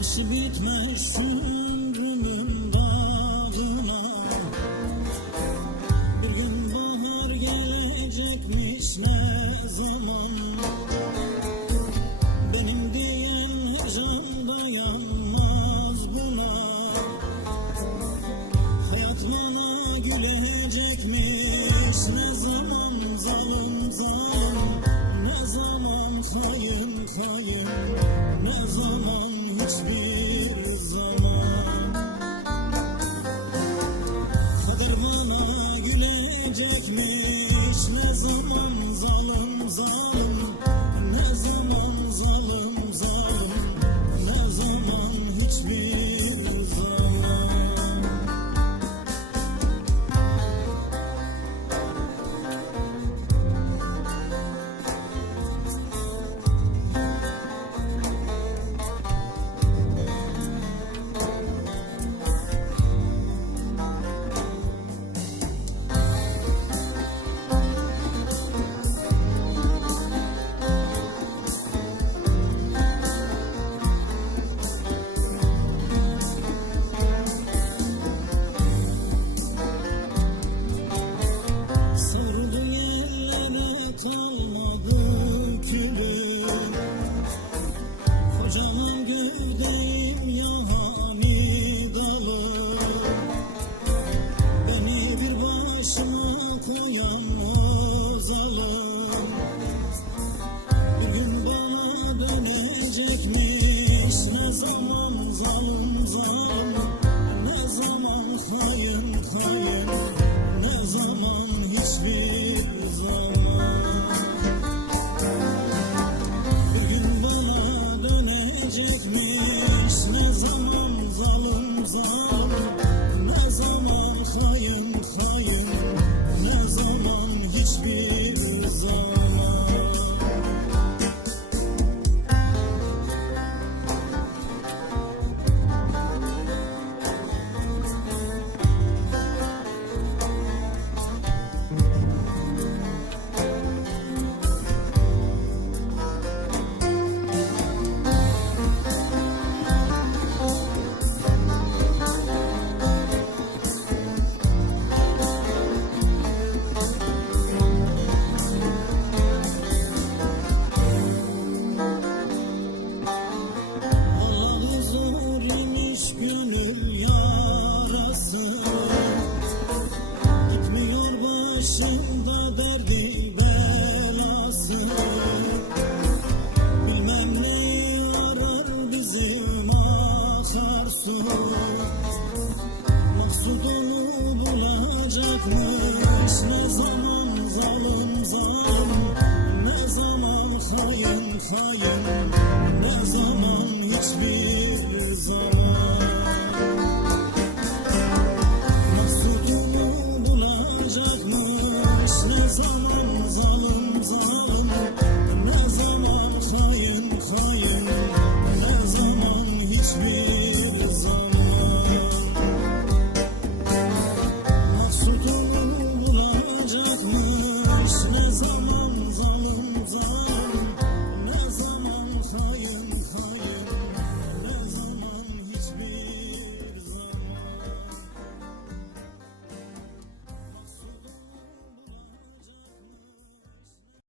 Bitmez ömrümün sim.